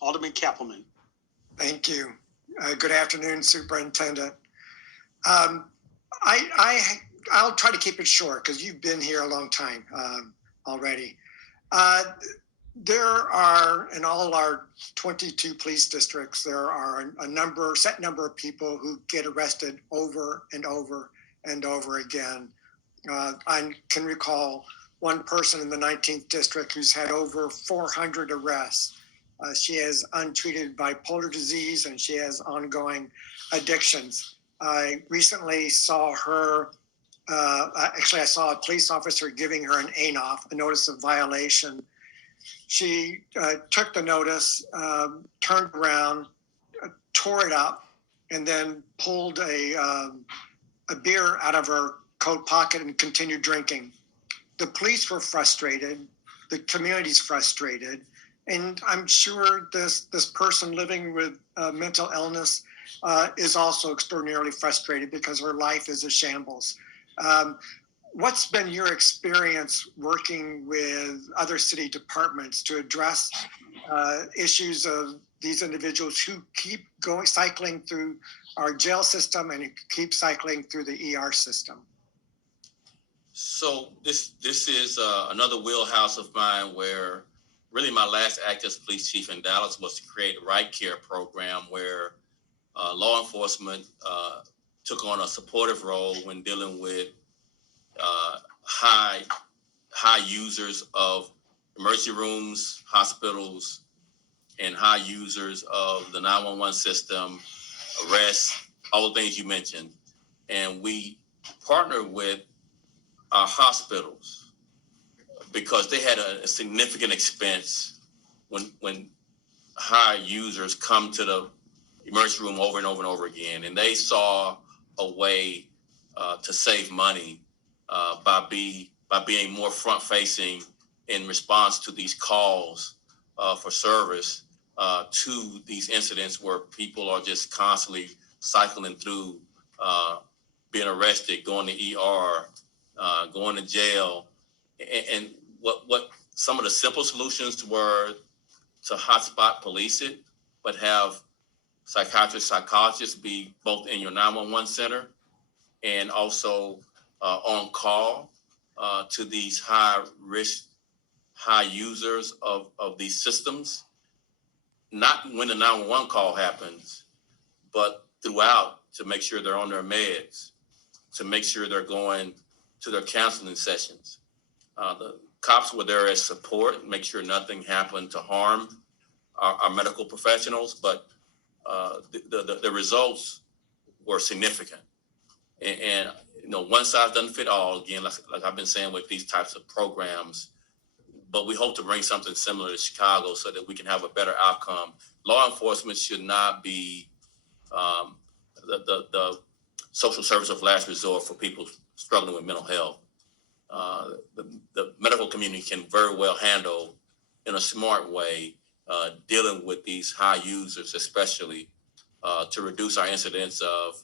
Alderman Kappelman. Thank you. Good afternoon, Superintendent. I'll try to keep it short because you've been here a long time already. There are, in all our 22 police districts, there are a set number of people who get arrested over and over and over again. I can recall one person in the 19th district who's had over 400 arrests. She has untreated bipolar disease and she has ongoing addictions. I recently saw her, actually I saw a police officer giving her an ANOF, a notice of violation. She took the notice, turned around, tore it up, and then pulled a beer out of her coat pocket and continued drinking. The police were frustrated. The community's frustrated. And I'm sure this person living with mental illness is also extraordinarily frustrated because her life is a shambles. What's been your experience working with other city departments to address issues of these individuals who keep cycling through our jail system and keep cycling through the ER system? So this is another wheelhouse of mine where really my last act as police chief in Dallas was to create a right care program where law enforcement took on a supportive role when dealing with high users of emergency rooms, hospitals, and high users of the 911 system, arrests, all the things you mentioned. And we partnered with our hospitals because they had a significant expense when high users come to the emergency room over and over and over again. And they saw a way to save money by being more front-facing in response to these calls for service to these incidents where people are just constantly cycling through, being arrested, going to ER, going to jail. And what some of the simple solutions were to hotspot police it, but have psychiatrists, psychologists be both in your 911 center and also on call to these high risk, high users of these systems, not when the 911 call happens, but throughout, to make sure they're on their meds, to make sure they're going to their counseling sessions. The cops were there as support, make sure nothing happened to harm our medical professionals, but the results were significant. And you know, one size doesn't fit all, again, like I've been saying with these types of programs, but we hope to bring something similar to Chicago so that we can have a better outcome. Law enforcement should not be the social service of last resort for people struggling with mental health. The medical community can very well handle, in a smart way, dealing with these high users, especially to reduce our incidence of,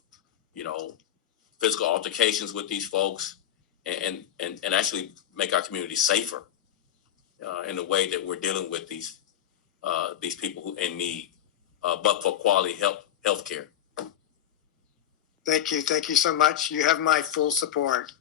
physical altercations with these folks, and actually make our community safer in the way that we're dealing with these people who in need, but for quality health care. Thank you so much. You have my full support.